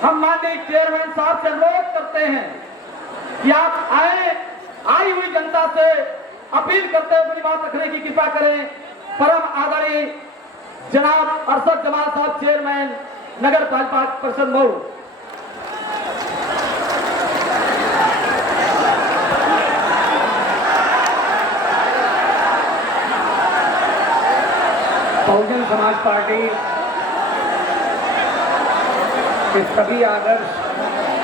हम माननीय चेयरमैन साहब से अनुरोध करते हैं कि आप आए, आई हुई जनता से अपील करते हुए अपनी बात रखने की कृपा करें। परम आदरणीय जनाब अरशद जमाल साहब, चेयरमैन नगर पालिका परिषद मऊ। बहुजन समाज पार्टी के सभी आदर्श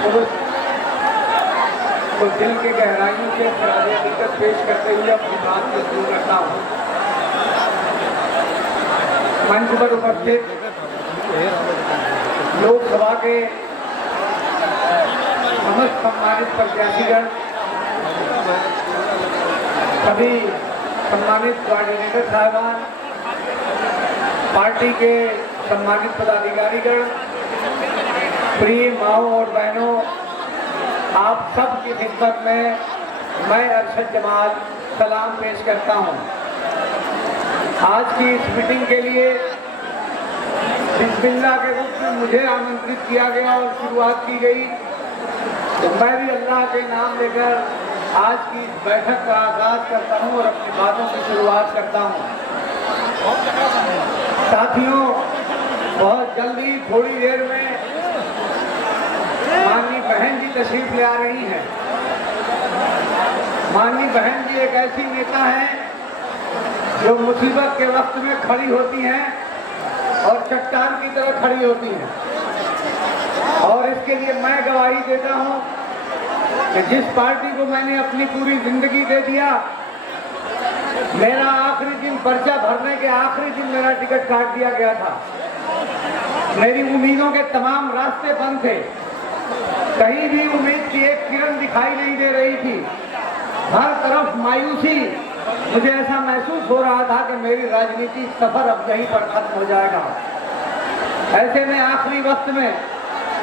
पुरुष को दिल की गहराइयों से खराजे हकीकत पेश करते हुए अपनी बात को शुरू करता हूँ। मंच पर उपस्थित लोकसभा के समस्त सम्मानित प्रत्याशीगण, सभी सम्मानित कोऑर्डिनेटर साहबान, पार्टी के सम्मानित पदाधिकारीगण, प्रिय माओ और बहनों, आप सब की खिदमत में मैं अरशद जमाल सलाम पेश करता हूं। आज की इस मीटिंग के लिए बिस्मिल्लाह के रूप में मुझे आमंत्रित किया गया और शुरुआत की गई, तो मैं भी अल्लाह के नाम लेकर आज की इस बैठक का आगाज करता हूं और अपनी बातों की शुरुआत करता हूं। साथियों, बहुत जल्दी थोड़ी देर में माननीय बहन जी तशरीफ ले आ रही हैं। माननीय बहन जी एक ऐसी नेता हैं जो मुसीबत के वक्त में खड़ी होती हैं और चट्टान की तरह खड़ी होती हैं, और इसके लिए मैं गवाही देता हूं कि जिस पार्टी को मैंने अपनी पूरी जिंदगी दे दिया, मेरा आखिरी दिन पर्चा भरने के आखिरी दिन मेरा टिकट काट दिया गया था। मेरी उम्मीदों के तमाम रास्ते बंद थे, कहीं भी उम्मीद की एक किरण दिखाई नहीं दे रही थी, हर तरफ मायूसी। मुझे ऐसा महसूस हो रहा था कि मेरी राजनीति सफर अब यहीं पर खत्म हो जाएगा। ऐसे में आखिरी वक्त में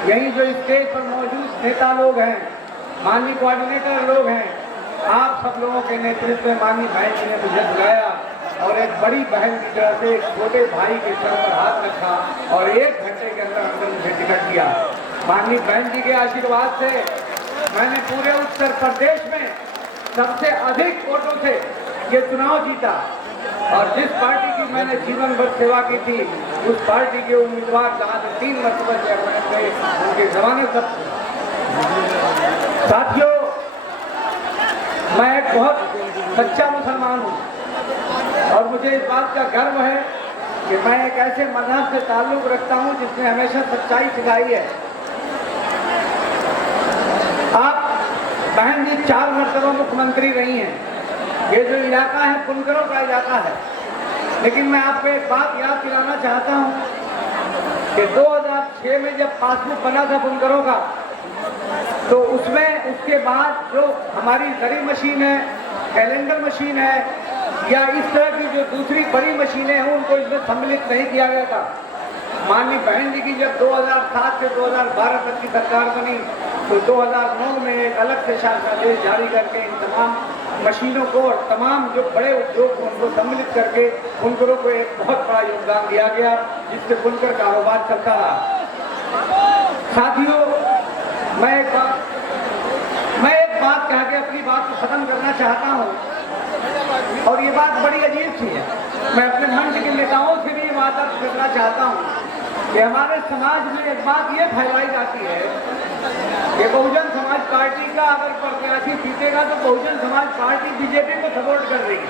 यहीं जो स्टेज पर मौजूद नेता लोग हैं, माननीय कोऑर्डिनेटर लोग हैं, आप सब लोगों के नेतृत्व में माननीय बहन जी ने मुझे बुलाया और एक बड़ी बहन की तरह से एक छोटे भाई के सर पर हाथ रखा और 1 घंटे के अंदर मुझे टिकट दिया। माननीय बहन जी के आशीर्वाद से मैंने पूरे उत्तर प्रदेश में सबसे अधिक वोटों से ये चुनाव जीता, और जिस पार्टी की मैंने जीवन भर सेवा की थी, उस पार्टी के उम्मीदवार जहाँ से 3 मरतबा चेयरमैन थे, उनके जमाने सब। साथियों, मैं एक बहुत सच्चा मुसलमान हूँ और मुझे इस बात का गर्व है कि मैं एक ऐसे मजहब से ताल्लुक रखता हूँ जिसने हमेशा सच्चाई सिखाई है। आप बहन जी 4 मरतबा मुख्यमंत्री रही हैं। ये जो इलाका है बुनकरों का इलाका है, लेकिन मैं आपको एक बात याद दिलाना चाहता हूँ कि 2006 में जब पासबुक बना था बुनकरों का, तो उसमें उसके बाद जो हमारी दरी मशीन है, कैलेंडर मशीन है, या इस तरह की जो दूसरी बड़ी मशीनें हैं, उनको इसमें सम्मिलित नहीं किया गया था। माननीय बहन जी की जब 2007 से 2012 तक की सरकार बनी, तो 2009 में एक अलग से शासनादेश जारी करके इन तमाम मशीनों को और तमाम जो बड़े उद्योग को उनको सम्मिलित करके बुनकरों को एक बहुत बड़ा योगदान दिया गया, जिससे बुनकर कारोबार चलता रहा। साथियों, मैं एक बात कह के अपनी बात को खत्म करना चाहता हूँ, और ये बात बड़ी अजीब सी है। मैं अपने मंच के नेताओं से भी ये बात करना चाहता हूँ कि हमारे समाज में एक बात ये फैलाई जाती है कि बहुजन समाज पार्टी का अगर प्रत्याशी जीतेगा तो बहुजन समाज पार्टी बीजेपी को सपोर्ट कर रही है,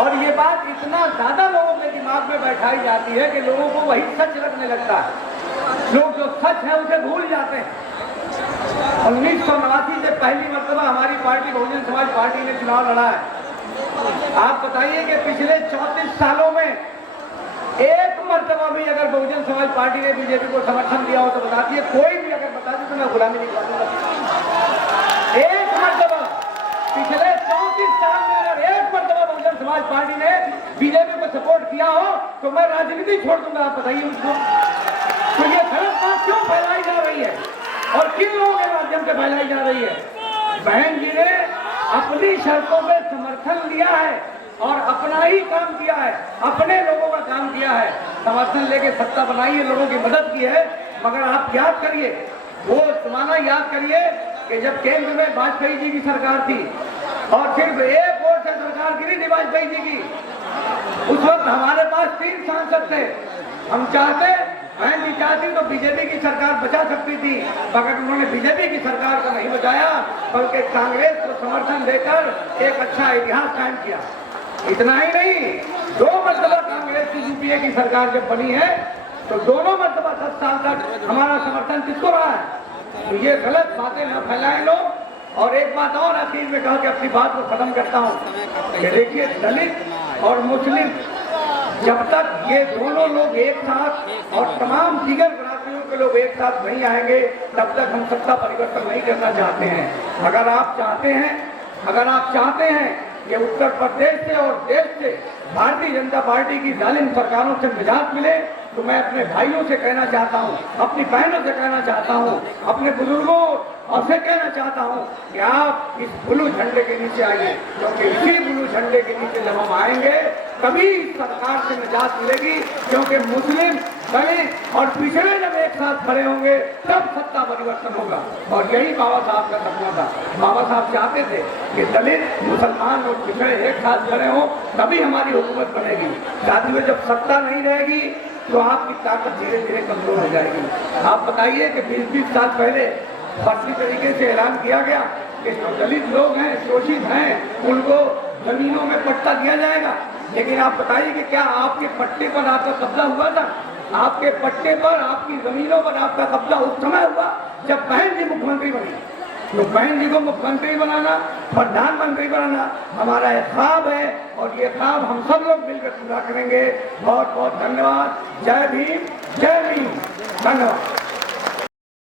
और ये बात इतना ज्यादा लोगों के दिमाग में बैठाई जाती है कि लोगों को वही सच लगने लगता है। लोग जो सच है उसे भूल जाते हैं। 1989 से पहली मरतबा हमारी पार्टी बहुजन समाज पार्टी ने चुनाव लड़ा है। आप बताइए कि पिछले 34 सालों में एक मरतबा भी अगर बहुजन समाज पार्टी ने बीजेपी को समर्थन दिया हो तो बता दिए, कोई भी अगर बता दे तो मैं गुलामी नहीं करूंगा। एक मरतबा पिछले 34 साल में अगर एक मरतबा बहुजन समाज पार्टी ने बीजेपी को सपोर्ट किया हो तो मैं राजनीति छोड़ दूंगा। आप बताइए मुझको, तो ये गलत बात क्यों फैलाई जा रही है और किन लोगों के माध्यम से फैलाई जा रही है? बहन जी ने अपनी शर्तों पे समर्थन लिया है और अपना ही काम किया है, अपने लोगों का काम किया है। समर्थन लेके सत्ता बनाई है, लोगों की मदद की है, मगर आप याद करिए, वो जमाना याद करिए कि जब केंद्र में वाजपेयी जी की सरकार थी और सिर्फ एक वोट से सरकार गिरी थी वाजपेयी जी की। उस वक्त हमारे पास 3 सांसद थे। हम चाहते, बहन जी चाहती तो बीजेपी की सरकार बचा सकती थी, मगर उन्होंने बीजेपी की सरकार को नहीं बचाया, बल्कि कांग्रेस को समर्थन देकर एक अच्छा इतिहास कायम किया। इतना ही नहीं, 2 मरतबा कांग्रेस की यूपीए की सरकार जब बनी है तो दोनों मरतबा 10 साल तक हमारा समर्थन किसको रहा है? तो ये गलत बातें न फैलाएं लोग। और एक बात और आखिर में कहा कि अपनी बात को खत्म करता हूँ कि देखिए, दलित और मुस्लिम जब तक ये दोनों लोग एक साथ और तमाम दीगर बरादरियों के लोग एक साथ नहीं आएंगे, तब तक हम सत्ता परिवर्तन नहीं करना चाहते हैं। अगर आप चाहते हैं कि उत्तर प्रदेश से और देश से भारतीय जनता पार्टी की जालिम सरकारों से निजात मिले, तो मैं अपने भाइयों से कहना चाहता हूँ, अपनी बहनों से कहना चाहता हूँ, अपने बुजुर्गों और से कहना चाहता हूँ कि आप इस ब्लू झंडे के नीचे आइए, क्योंकि इसी ब्लू झंडे के नीचे जब हम आएंगे तभी सरकार से निजात मिलेगी। क्योंकि मुस्लिम, दलित और पिछड़े जब एक साथ खड़े होंगे तब सत्ता परिवर्तन होगा। और यही बाबा साहब का सपना था। बाबा साहब चाहते थे कि दलित, मुसलमान और पिछड़े एक साथ खड़े हों, तभी हमारी हुकूमत बनेगी। साथियों, जब सत्ता नहीं रहेगी तो आपकी ताकत धीरे धीरे कमजोर हो जाएगी। आप बताइए कि 20-20 साल पहले फर्जी तरीके से ऐलान किया गया कि जो दलित लोग हैं, शोषित हैं, उनको जमीनों में पट्टा दिया जाएगा। लेकिन आप बताइए कि क्या आपके पट्टे पर आपका कब्जा हुआ था? आपके पट्टे पर, आपकी जमीनों पर आपका कब्जा उस समय हुआ जब बहन जी मुख्यमंत्री बनी। तो बहन जी को मुख्यमंत्री बनाना, प्रधानमंत्री बनाना हमारा एक ख्वाब है और ये ख्वाब हम सब लोग मिलकर पूरा करेंगे। बहुत बहुत धन्यवाद। जय भीम, जय भीम। धन्यवाद।